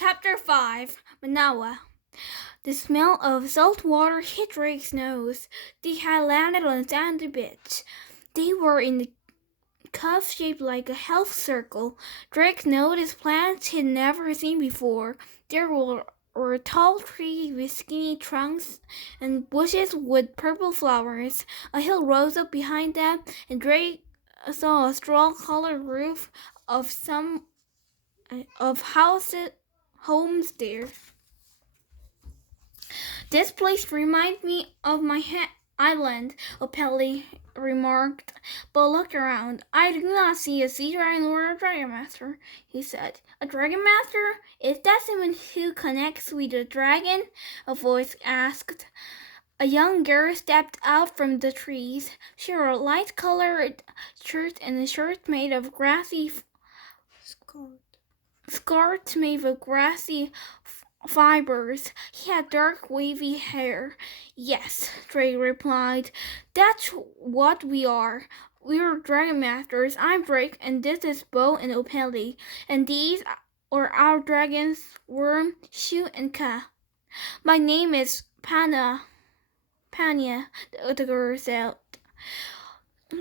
Chapter 5 Manawa. The smell of salt water hit Drake's nose. They had landed on a sandy beach. They were in a cove shaped like a half circle. Drake noticed plants he'd never seen before. There were tall trees with skinny trunks and bushes with purple flowers. A hill rose up behind them, and Drake saw a straw-colored roof of homes there. This place reminds me of my island, Opelli remarked, but looked around. I do not see a sea dragon or a dragon master, he said. A dragon master? Is that someone who connects with a dragon? A voice asked. A young girl stepped out from the trees. She wore a light-colored shirt and a shirt made of grassy skirt made of grassy fibers. He had dark wavy hair. Yes, Drake replied. That's what we are. We're dragon masters. I'm Drake, and this is Bo and Opelli. And these are our dragons, Worm, Shu, and Ka. My name is Panya, the girl said.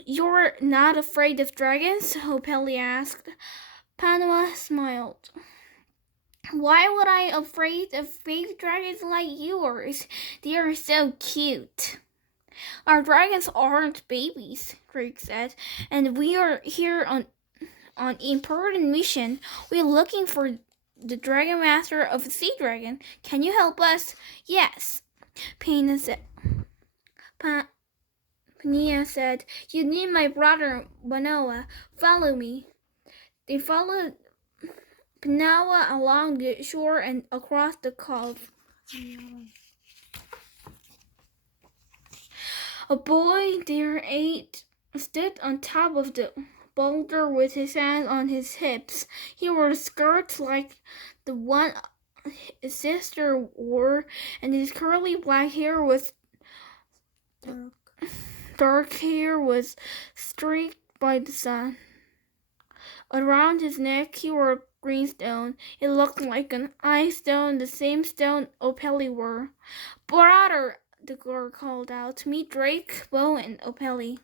You're not afraid of dragons? Opelli asked. Manawa smiled. Why would I be afraid of baby dragons like yours? They are so cute. Our dragons aren't babies, Drake said, and we are here on important mission. We're looking for the dragon master of the sea dragon. Can you help us? Yes, Panya said. You need my brother Manawa. Follow me. They followed Manawa along the shore and across the cove. A boy their age stood on top of the boulder with his hands on his hips. He wore skirts like the one his sister wore, and his curly black hair was streaked by the sun. Around his neck he wore a green stone. It looked like an ice stone, the same stone Opelli wore. Brother, the girl called out. Meet Drake, Bo, and Opelli.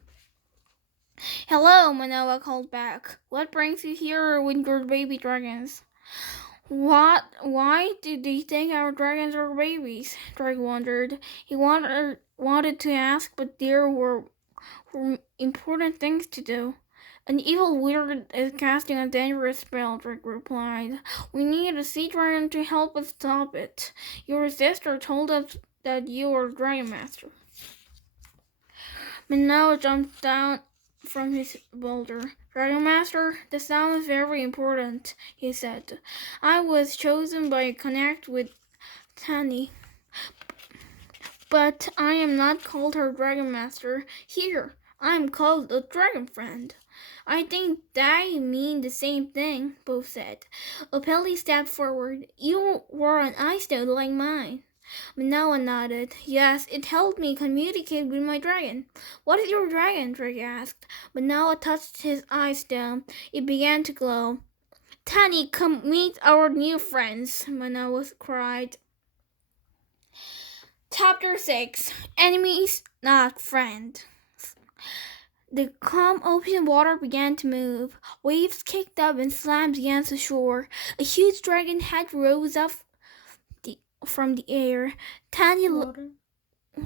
Hello, Manawa called back. What brings you here with your baby dragons? Why do they think our dragons are babies? Drake wondered. He wanted to ask, but there were important things to do. An evil wizard is casting a dangerous spell, Drake replied. We need a sea dragon to help us stop it. Your sister told us that you are a dragon master. Manawa jumped down from his boulder. Dragon master, that sounds very important, he said. I was chosen by connect with Tani, but I am not called her dragon master. Here, I am called a dragon friend. I think they mean the same thing, both said. Opelli stepped forward. You wore an ice stone like mine. Manawa nodded. Yes, it helped me communicate with my dragon. What is your dragon? Drake asked. Manawa touched his ice stone. It began to glow. Tani, come meet our new friends, Manawa cried. Chapter 6 Enemies, not friends. The calm ocean water began to move. Waves kicked up and slammed against the shore. A huge dragon head rose up from the air.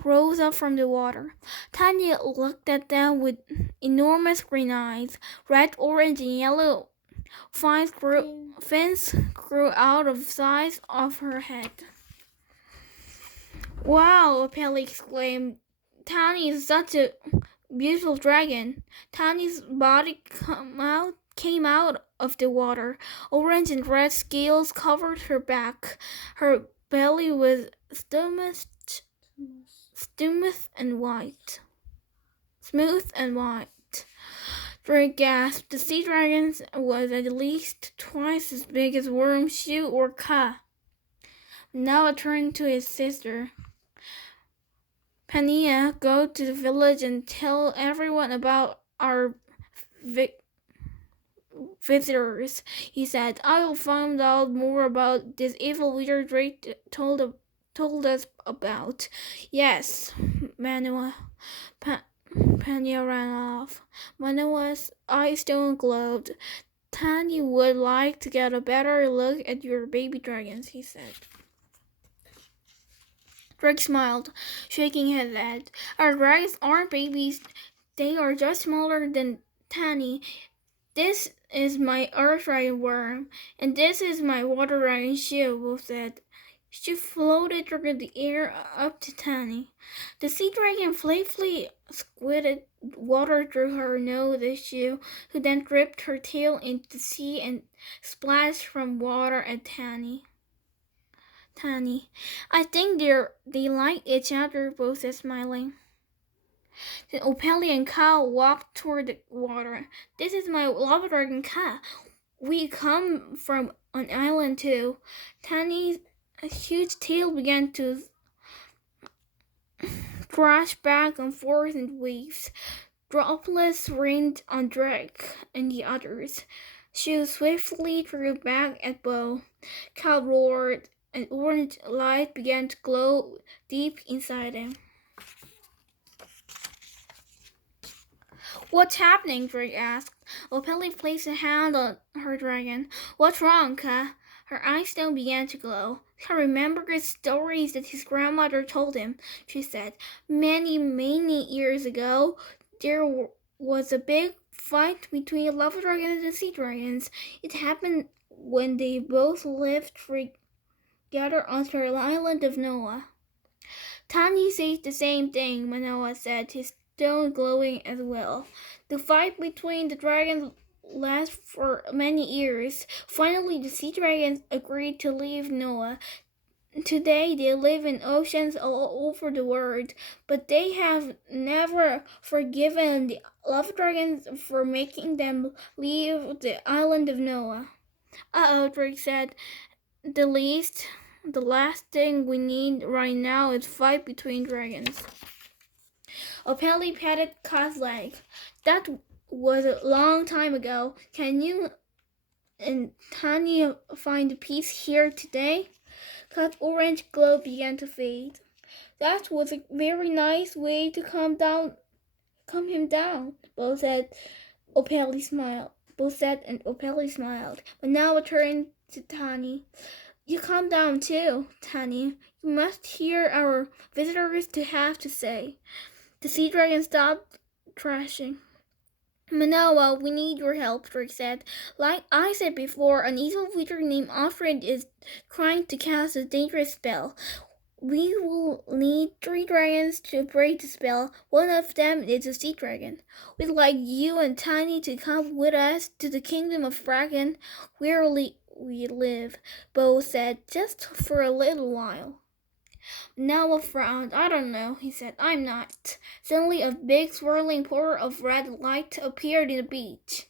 Rose up from the water. Tanya looked at them with enormous green eyes. Red, orange, and yellow fins grew out of the sides of her head. Wow, Opelli exclaimed. Tanya is such a beautiful dragon. Tani's body came out of the water. Orange and red scales covered her back. Her belly was smooth and white. Drake gasped. The sea dragon was at least twice as big as Worm, Shu, or Ka. Now I turned to his sister. Panya, go to the village and tell everyone about our visitors, he said. I'll find out more about this evil leader Drake told us about. Yes, Manawa. Panya ran off. Manawa's eyes still glowed. Tani would like to get a better look at your baby dragons, he said. Drake smiled, shaking his head. Our dragons aren't babies. They are just smaller than Tani. This is my earth dragon worm, and this is my water dragon shield, Wolf said. She floated through the air up to Tani. The sea dragon playfully squirted water through her nose at Shield, who then dipped her tail into the sea and splashed from water at Tani. I think they like each other, Wolf said, smiling. Then Opeli and Ka walked toward the water. This is my lava dragon Ka. We come from an island too. Tani's huge tail began to thrash back and forth in waves. Droplets rained on Drake and the others. She swiftly threw back at Bo. Ka roared, and orange light began to glow deep inside him. What's happening? Drake asked. Opeli placed a hand on her dragon. What's wrong, Ka? Her eyes still began to glow. Ka remembered the stories that his grandmother told him, she said. Many, many years ago, there was a big fight between the lava dragons and the sea dragons. It happened when they both lived together on the island of Noah. Tani says the same thing, Manawa said, his stone glowing as well. The fight between the dragons lasted for many years. Finally, the sea dragons agreed to leave Noah. Today, they live in oceans all over the world, but they have never forgiven the lava dragons for making them leave the island of Noah. Uh-oh, Drake said. The last thing we need right now is fight between dragons. Opeli patted Ka's leg. That was a long time ago. Can you and Tanya find peace here today? Ka's orange glow began to fade. That was a very nice way to calm him down, Bo said. Opeli smiled. Bo said, and Opeli smiled. But now it turned to Tani. You calm down too, Tani. You must hear our visitors to have to say. The sea dragon stopped thrashing. Manawa, we need your help, Drake said. Like I said before, an evil wizard named Alfred is trying to cast a dangerous spell. We will need 3 dragons to break the spell. One of them is a sea dragon. We'd like you and Tiny to come with us to the kingdom of Dragon, where we live, Bo said, just for a little while. Manawa frowned. I don't know, he said. I'm not. Suddenly a big swirling pool of red light appeared in the beach.